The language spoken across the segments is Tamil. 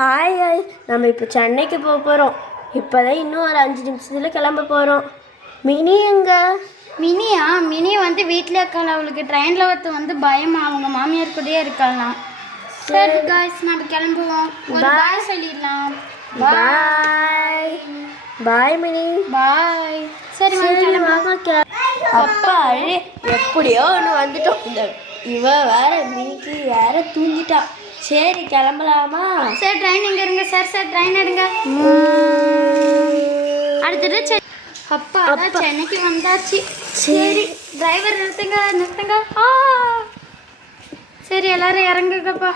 ஹாய் ஹாய், நம்ம இப்போ சென்னைக்கு போக போகிறோம். இப்போ தான் இன்னும் ஒரு 5 நிமிஷத்தில் கிளம்ப போகிறோம். மினி எங்க? மினி வந்து வீட்டில் இருக்காள். அவளுக்கு ட்ரெயினில் வந்து பயமா, அவங்க மாமியார் கூடயே இருக்கலாம். சரி காய்ஸ், நம்ம கிளம்புவோம். பாய் சொல்லிடலாம். பாய் பாய் மினி. பாய். சரி வாங்க. அப்பா எப்படியோ ஒன்று வந்துட்டோம். இவ வேற மினிக்கு வேற தூங்கிட்டா. சரி கிளம்பலாமா? சரி ட்ரெயின் எங்கே இருங்க சார் ட்ரெயின் எடுங்க. அடுத்தது அப்பா சென்னைக்கு வந்தாச்சு. சரி டிரைவர் நிறுத்துங்க. சரி எல்லாரும் இறங்குங்கப்பா.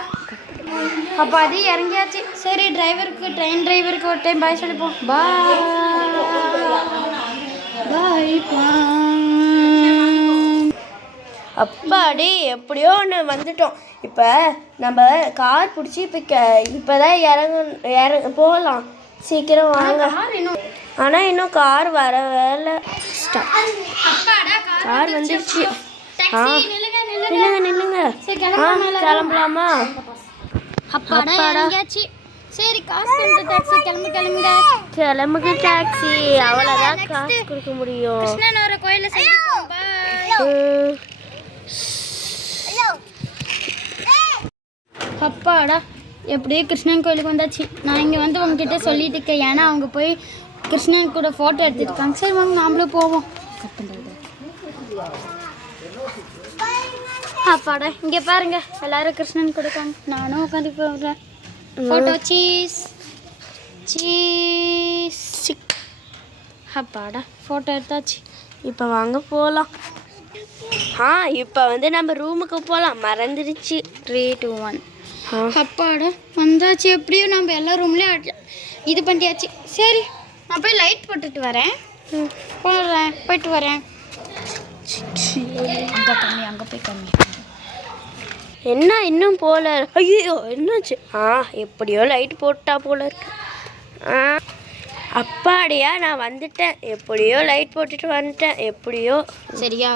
அப்பா அது இறங்கியாச்சு. சரி ட்ரெயின் டிரைவருக்கு ஒரு டைம் பாய் சொல்லிப்போம். பாய். அப்பாடி எப்படியோ ஒன்று வந்துட்டோம். இப்போ நம்ம கார் பிடிச்சி இப்போ தான் போகலாம். சீக்கிரம் வாங்க. ஆனால் இன்னும் கார் வர வேலை. கார் வந்துடுச்சு. நில்லுங்க. கிளம்பலாமா? சரி காசு டாக்ஸி கிளம்புங்க டாக்ஸி. அவ்வளோதான் காசு கொடுக்க முடியும். கிருஷ்ணனோட கோயில அப்பாடா எப்படியே கிருஷ்ணன் கோயிலுக்கு வந்தாச்சு. நான் இங்கே வந்து உங்ககிட்ட சொல்லிட்டு இருக்கேன். ஏன்னா அவங்க போய் கிருஷ்ணன் கூட ஃபோட்டோ எடுத்துருக்காங்க. சரி வாங்க நாமளும் போவோம். அப்பாடா இங்கே பாருங்க, எல்லாரும் கிருஷ்ணன் கொடுக்காங்க. நானும் உட்காந்து போடுறேன் ஃபோட்டோ. சீஸ். அப்பாடா ஃபோட்டோ எடுத்தாச்சு. இப்போ வாங்க போகலாம். இப்போ வந்து நம்ம ரூமுக்கு போகலாம். மறந்துடுச்சு. 3, 2, 1. அப்பாடா வந்தாச்சு. எப்படியும் நம்ம எல்லா ரூம்லேயும் இது பண்ணியாச்சு. சரி நான் போய் லைட் போட்டுட்டு வரேன். போயிட்டு வரேன். அங்கே போய் கம்மி. என்ன இன்னும் போல? ஐயோ என்னாச்சு? எப்படியோ லைட் போட்டா போல இருக்கு. அப்பாடியா நான் வந்துட்டேன். எப்படியோ லைட் போட்டுட்டு வந்துட்டேன். எப்படியோ சரியா?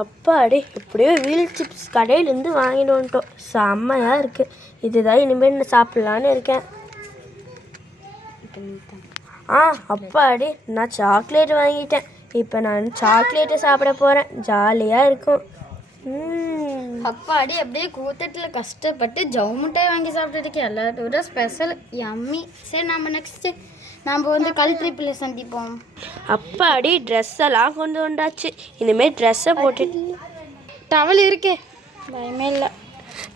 அப்பாடி எப்படியோ வீல் சிப்ஸ் கடையிலேருந்து வாங்கிட்டு வந்துட்டோம். செம்மையாக இருக்குது. இதுதான் இனிமேல் நான் சாப்பிட்லான்னு இருக்கேன். அப்பாடி நான் சாக்லேட் வாங்கிட்டேன். இப்போ நான் சாக்லேட்டை சாப்பிட போகிறேன். ஜாலியாக இருக்கும். அப்பாடி அப்படியே கூத்தட்டில் கஷ்டப்பட்டு ஜவு மிட்டாய் வாங்கி சாப்பிட்டதுக்கு எல்லாரோட ஸ்பெஷல் யம்மி. சரி நம்ம வந்து கல் ட்ரிப்பில் சந்திப்போம். அப்பாடி ட்ரெஸ் எல்லாம் கொண்டு வந்தாச்சு. இனிமேல் ட்ரெஸ்ஸை போட்டுட்டு டவல் இருக்கே, பயமே இல்லை.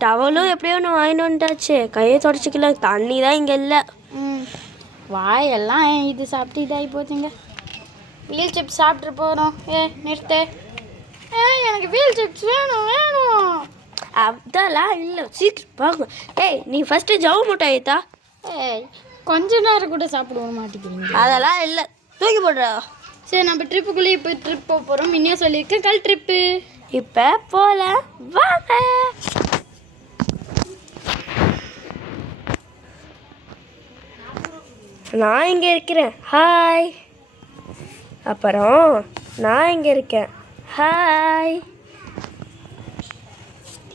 டவலும் எப்படியோ ஒன்று வாங்கிட்டு வந்தாச்சு. கையை தொடச்சிக்கல. தண்ணி தான் இங்கே இல்லை. வாயெல்லாம் இது சாப்பிட்டு இதாகி போச்சுங்க. வீல் சிப்ஸ் சாப்பிட்டு போகிறோம். நிறுத்து. எனக்கு வீல் சிப்ஸ் வேணும். அதெல்லாம் இல்லை. சீக்கிரம் பாருங்க. நீ ஃபஸ்ட்டு ஜவு மிட்டாய் தா. கொஞ்ச நேரம் கூட சாப்பிட மாட்டேங்கிறீங்க. அதெல்லாம் இல்லை, தூக்கி போடுறா. சரி நம்ம ட்ரிப்புக்குள்ளே இப்போ ட்ரிப் போக போகிறோம். முன்னே சொல்லியிருக்கேன் கல் ட்ரிப்பு. இப்போ போகல வாங்க. நான் இங்கே இருக்கிறேன். ஹாய். அப்புறம் நான் இங்கே இருக்கேன். ஹாய்.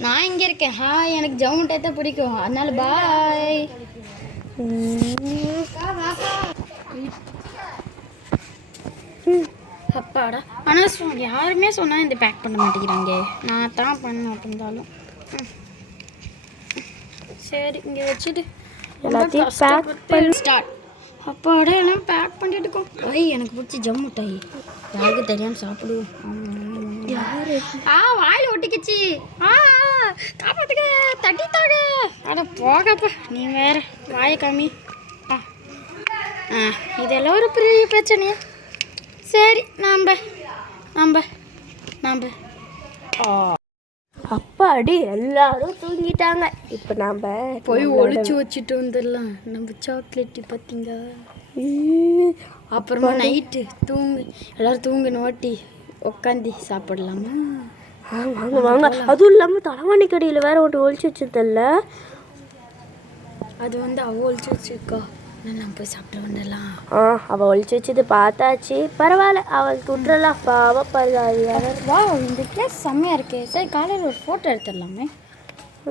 நான் இங்கே இருக்கேன். ஹாய். எனக்கு ஜவு மிட்டாய் தான் பிடிக்கும், அதனால பாய். அப்பாடா. ஆனால் யாருமே சொன்னால் இந்த பேக் பண்ண மாட்டேங்கிறாங்க. நான் தான் பண்ண இருந்தாலும். சரி இங்கே வச்சுட்டு எல்லாத்தையும் பேக் பண்ணி ஸ்டார்ட். அப்பாடா எல்லாம் பேக் பண்ணிட்டு இருக்கோம். எனக்கு பிடிச்சி ஜம் மிட்டாய் யாருக்கு தெரியாமல் சாப்பிடுவோம். வாயில் ஒட்டிக்கிச்சு. காப்பாத்துக்க, தட்டித்தாங்க. அட போகப்பா, நீ வேற வாயை காமி. இதெல்லாம் ஒரு பெரிய பிரச்சனையா? சரி நம்ம அப்பாடி எல்லாரும் தூங்கிட்டாங்க. இப்போ நம்ம போய் ஒழிச்சு வச்சுட்டு வந்துடலாம். நம்ம சாக்லேட்டு பார்த்தீங்க. அப்புறமா நைட்டு எல்லாரும் தூங்கின வாட்டி உட்காந்து சாப்பிடலாமா? வாங்க. அதுவும் இல்லாமல் தலைவாணி கடையில் வேற ஒன்று ஒழிச்சு வச்சதில்ல. அது வந்து அவள் ஒழிச்சு வச்சுருக்கா. நம்ம போய் சாப்பிட்டு வந்துடலாம். அவள் ஒழிச்சு வச்சது பார்த்தாச்சு, பரவாயில்ல, அவளுக்கு விட்டுறலாம். பாவம் பரவாயில்ல. வா, இந்த பிளேஸ் செம்மையாக இருக்கே. சரி, காலையில் ஒரு ஃபோட்டோ எடுத்துடலாமே.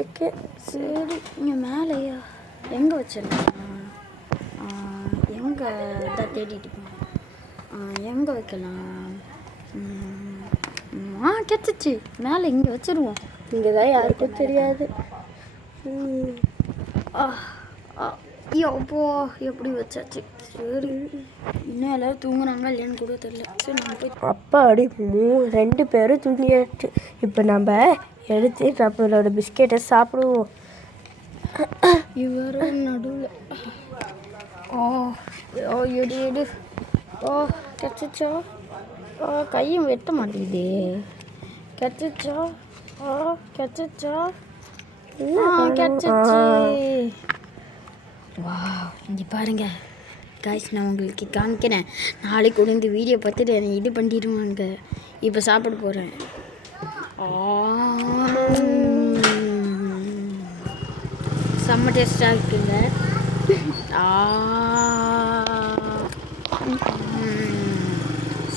ஓகே, சரி. இங்கே மேலேயா எங்கே வச்சிடலாம்? எங்கே தான் தேடிட்டு எங்கே வைக்கலாம்? கிடச்சிச்சு. மேலே இங்கே வச்சிருவோம். இங்கே தான் யாருக்கும் தெரியாது. அப்போ எப்படி வச்சாச்சு. சரி, இன்னும் எல்லோரும் தூங்குறாங்க இல்லையான்னு கூட தெரியல. சரி, நம்ம போய் அப்பாடி 2 பேரும் தூங்கியாச்சு. இப்போ நம்ம எடுத்து நம்மளோட பிஸ்கெட்டை சாப்பிடுவோம். இவரும் நடுவில். எடு எடு. கிடச்சிச்சா? கையும் வெட்ட மாட்டேங்குதே. கிடச்சிச்சா? கிடச்சிச்சா? கிடச்சிச்சு. வா, இங்கே பாருங்க காய்ஸ், நான் உங்களுக்கு காமிக்கிறேன். நாளைக்கு கூட இந்த வீடியோ பார்த்துட்டு என்னை இது பண்ணிடுவாங்க. இப்போ சாப்பிட போகிறேன். செம்ம டேஸ்ட்டாக இருக்குங்க.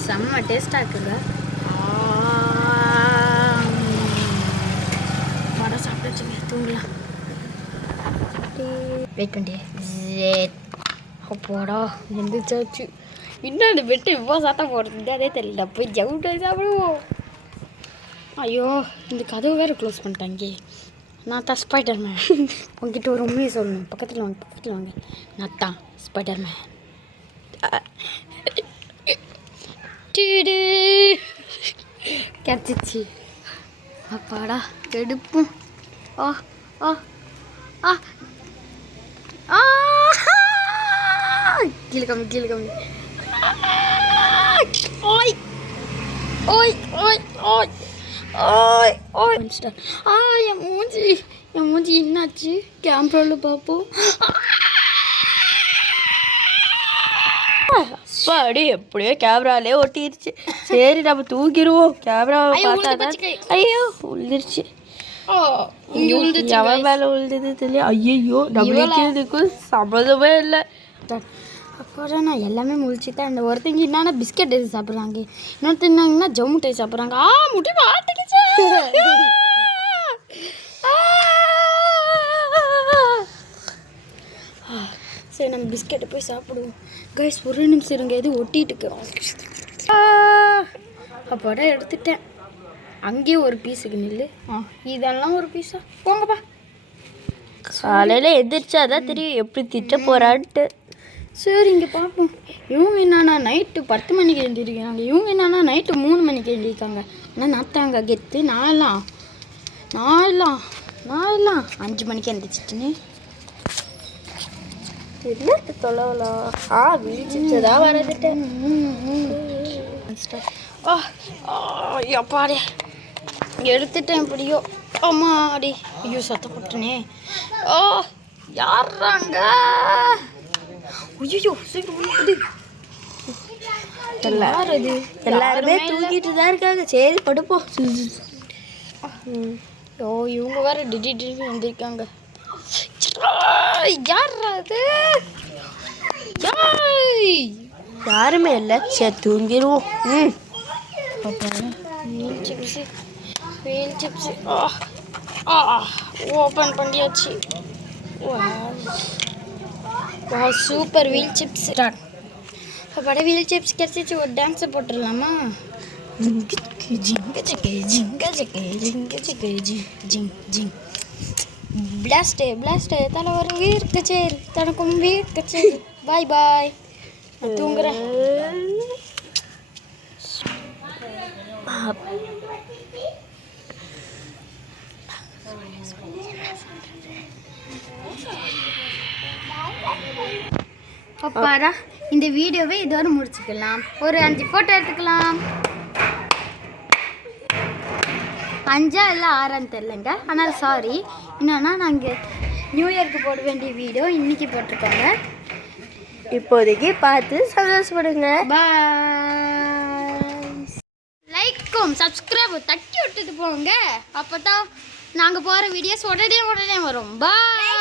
செம்ம டேஸ்ட்டாக இருக்குங்க. வடை சாப்பிட்டுச்சுங்க. தூங்கலாம். வெயிட் பண்ணி அப்போடா எந்திரிச்சாச்சு. இன்னும் அந்த பெட்டு இவ்வளோ சாட்டம் போடுறது அதே தெரியல. போய் ஜவுட்டு சாப்பிடுவோம். ஐயோ, இந்த கதவு வேறு க்ளோஸ் பண்ணிட்டாங்க. நான் தான் ஸ்பைடர்மேன். உங்ககிட்ட ஒரு உண்மையை சொல்லணும். பக்கத்தில் வாங்க. நான் தான் ஸ்பைடர்மேன். கிடச்சிச்சு. அப்பாடா எடுப்போம். கீழே கம்மி. ஓய் ஓய் ஓய் ஓய் ஓய் ஓய். என் மூஞ்சி என்னாச்சு? கேமராவில் பார்ப்போம். அப்பாடி எப்படியோ கேமராலே ஒட்டிடுச்சு. சரி, நம்ம தூக்கிடுவோம். கேமராவை பார்த்தா ஐயோ உழுந்துருச்சு. எவன் மேலே உழுந்தது தெரியல. ஐயோ, நம்மளுக்கு இதுக்கும் சம்மதமே இல்லை. அப்புறம் நான் எல்லாமே முழிச்சு தான். இந்த ஒருத்தங்க என்னன்னா பிஸ்கெட் எடுத்து சாப்பிட்றாங்க, இன்னொருத்தங்கன்னா ஜவு முட்டை சாப்பிட்றாங்க. முட்டை மாட்டிக்கிச்சு. சரி, நம்ம பிஸ்கெட்டை போய் சாப்பிடுவோம். கைஸ், ஒரு நிமிஷம் இருங்க. எது ஒட்டிட்டு அப்பாடா எடுத்துட்டேன். அங்கேயே ஒரு பீஸுக்கு நில்லு. இதெல்லாம் ஒரு பீஸா? போங்கப்பா. காலையில் எந்திரிச்சாதான் தெரியும் எப்படி திட்ட போகிறான்ட்டு. சரி, இங்கே பார்ப்போம். இவங்க என்னன்னா நைட்டு 10 மணிக்கு எழுந்திருக்காங்க. இவங்க என்னன்னா நைட்டு 3 மணிக்கு எழுந்திருக்காங்க. ஆனால் நாத்தாங்க கெத்து. நான்லாம் 5 மணிக்கு எழுந்திரிச்சிட்டுன்னு என்ன தொலைவலாம். வீழ்ச்சிச்சதான் வரதுட்டேன். எப்பாடே எடுத்துட்டேன் எப்படியோ. அம்மாடி, ஐயோ சத்தப்பட்டனே. யாராங்க? ஐயோ, எல்லாருமே தூங்கிட்டு தான் இருக்காங்க. சரி, படுப்போம். இவங்க வேற திடீர்னு வந்திருக்காங்க. யாராது? யாருமே இல்லை. சரி, தூங்கிடுவோம். வீல் சிப்ஸ் ஓப்பன் பண்ணியாச்சு. Super wheel chips. அப்பாட வீல் சிப்ஸ் கிடச்சிச்சு. ஒரு டான்ஸை போட்டுடலாமா? பிளாஸ்டே தலை ஒரு வீர் கச்சேரி. தனக்கும் வீர் கச்சேரி. பாய் பாய். தூங்குறேன். அப்பாடா, இந்த வீடியோவை இதோடு முடிச்சுக்கலாம். ஒரு 5 ஃபோட்டோ எடுத்துக்கலாம். 5 இல்லை 6 தெரிலங்க. ஆனால் சாரி. என்னன்னா நாங்கள் நியூ இயர்க்கு போட வேண்டிய வீடியோ இன்றைக்கி போட்டிருக்கோங்க. இப்போதைக்கு பார்த்து சந்தோஷப்படுங்க. பாய். லைக்கும் சப்ஸ்கிரைபும் தட்டி விட்டுட்டு போங்க. அப்போ தான் நாங்கள் போகிற வீடியோஸ் உடனே வரும். பாய்.